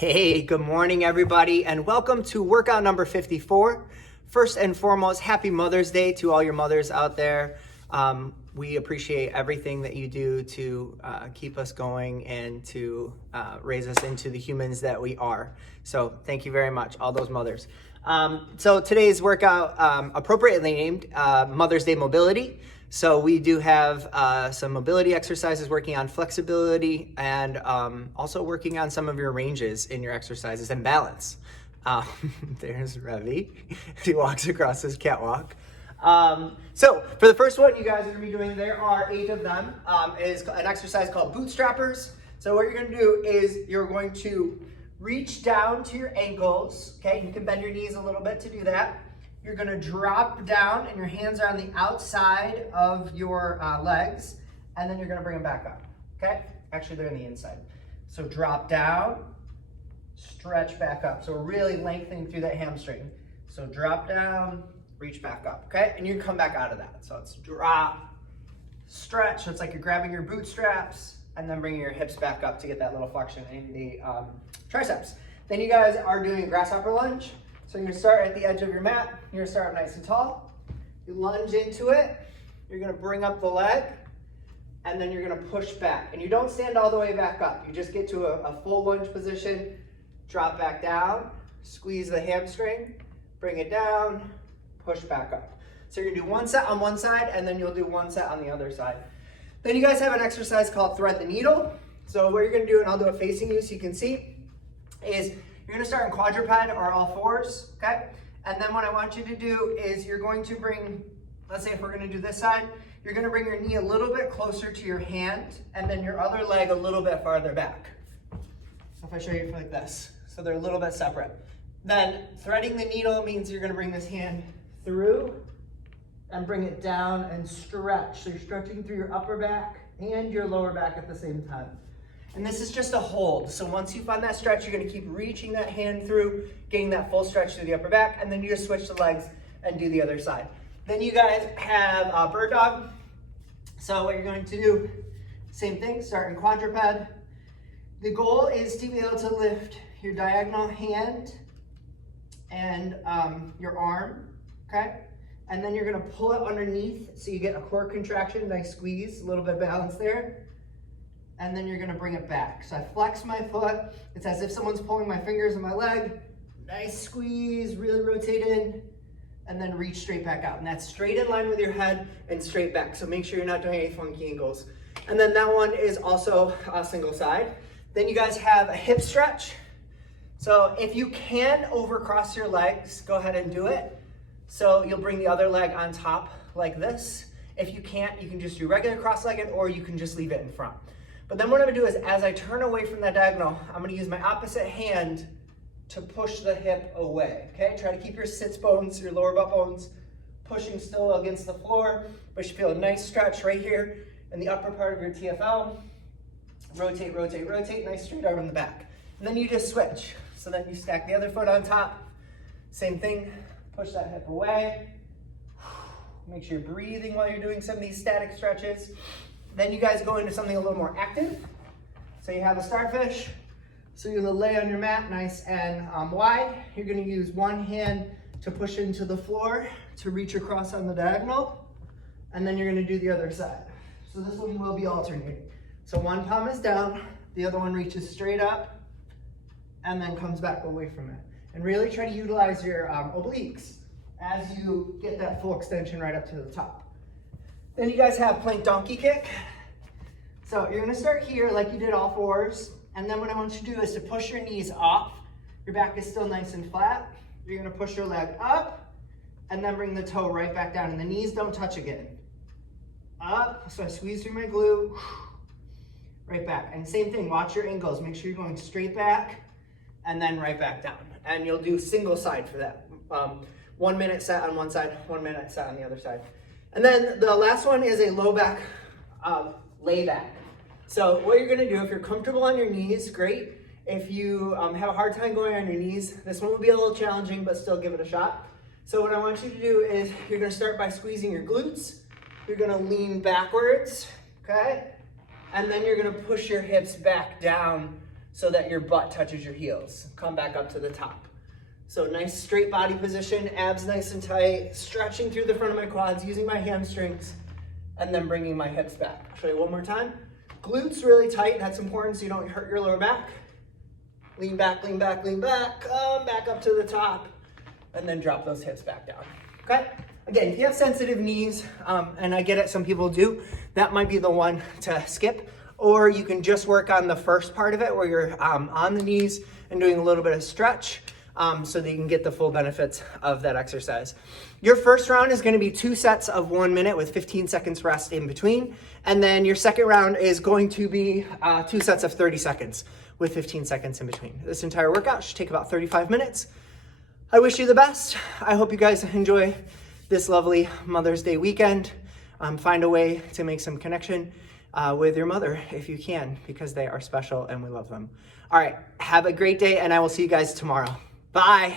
Hey, good morning, everybody, and welcome to workout number 54. First and foremost, happy Mother's Day to all your mothers out there. We appreciate everything that you do to keep us going and to raise us into the humans that we are. So thank you very much, all those mothers. So today's workout, appropriately named Mother's Day Mobility. So we do have some mobility exercises working on flexibility and also working on some of your ranges in your exercises and balance. There's Revi. He walks across his catwalk. So for the first one you guys are gonna be doing, there are 8 of them, is an exercise called bootstrappers. So what you're gonna do is you're going to reach down to your ankles, okay? You can bend your knees a little bit to do that. You're gonna drop down and your hands are on the outside of your legs, and then you're gonna bring them back up, okay? Actually, they're on the inside. So drop down, stretch back up. So we're really lengthening through that hamstring. So drop down, reach back up, okay? And you can come back out of that. So it's drop, stretch. So it's like you're grabbing your bootstraps and then bringing your hips back up to get that little flexion in the triceps. Then you guys are doing a grasshopper lunge. So you're gonna start at the edge of your mat. You're gonna start up nice and tall. You lunge into it. You're gonna bring up the leg, and then you're gonna push back. And you don't stand all the way back up. You just get to a full lunge position, drop back down, squeeze the hamstring, bring it down, push back up. So you're gonna do one set on one side, and then you'll do one set on the other side. Then you guys have an exercise called thread the needle. So what you're gonna do, and I'll do it facing you so you can see, is you're gonna start in quadruped or all fours, okay? And then what I want you to do is you're going to bring, let's say if we're gonna do this side, you're gonna bring your knee a little bit closer to your hand and then your other leg a little bit farther back. So if I show you like this, so they're a little bit separate. Then threading the needle means you're gonna bring this hand through and bring it down and stretch. So you're stretching through your upper back and your lower back at the same time. And this is just a hold. So once you find that stretch, you're gonna keep reaching that hand through, getting that full stretch through the upper back, and then you just switch the legs and do the other side. Then you guys have a bird dog. So what you're going to do, same thing, start in quadruped. The goal is to be able to lift your diagonal hand and your arm, okay? And then you're gonna pull it underneath so you get a core contraction, nice squeeze, a little bit of balance there. And then you're gonna bring it back. So I flex my foot. It's as if someone's pulling my fingers in my leg. Nice squeeze, really rotate in, and then reach straight back out. And that's straight in line with your head and straight back. So make sure you're not doing any funky ankles. And then that one is also a single side. Then you guys have a hip stretch. So if you can overcross your legs, go ahead and do it. So you'll bring the other leg on top like this. If you can't, you can just do regular cross-legged or you can just leave it in front. But then what I'm gonna do is as I turn away from that diagonal, I'm gonna use my opposite hand to push the hip away, okay? Try to keep your sits bones, your lower butt bones, pushing still against the floor, but you feel a nice stretch right here in the upper part of your TFL. Rotate, rotate, rotate, nice straight arm in the back. And then you just switch. So then you stack the other foot on top. Same thing, push that hip away. Make sure you're breathing while you're doing some of these static stretches. Then you guys go into something a little more active. So you have a starfish. So you're gonna lay on your mat nice and wide. You're gonna use one hand to push into the floor to reach across on the diagonal. And then you're gonna do the other side. So this one will be alternating. So one palm is down, the other one reaches straight up and then comes back away from it. And really try to utilize your obliques as you get that full extension right up to the top. Then you guys have plank donkey kick. So you're gonna start here like you did all fours. And then what I want you to do is to push your knees off. Your back is still nice and flat. You're gonna push your leg up and then bring the toe right back down. And the knees don't touch again. Up, so I squeeze through my glute, right back. And same thing, watch your ankles. Make sure you're going straight back and then right back down. And you'll do single side for that. 1 minute set on one side, 1 minute set on the other side. And then the last one is a low back lay back. So what you're gonna do, if you're comfortable on your knees, great. If you have a hard time going on your knees, this one will be a little challenging, but still give it a shot. So what I want you to do is you're gonna start by squeezing your glutes. You're gonna lean backwards, okay? And then you're gonna push your hips back down so that your butt touches your heels. Come back up to the top. So nice straight body position, abs nice and tight, stretching through the front of my quads, using my hamstrings, and then bringing my hips back. I'll show you one more time. Glutes really tight, that's important so you don't hurt your lower back. Lean back, lean back, lean back, come back up to the top, and then drop those hips back down, okay? Again, if you have sensitive knees, and I get it, some people do, that might be the one to skip, or you can just work on the first part of it where you're on the knees and doing a little bit of stretch so that you can get the full benefits of that exercise. Your first round is gonna be 2 sets of 1 minute with 15 seconds rest in between, and then your second round is going to be 2 sets of 30 seconds with 15 seconds in between. This entire workout should take about 35 minutes. I wish you the best. I hope you guys enjoy this lovely Mother's Day weekend. Find a way to make some connection with your mother if you can, because they are special and we love them. All right, have a great day, and I will see you guys tomorrow. Bye.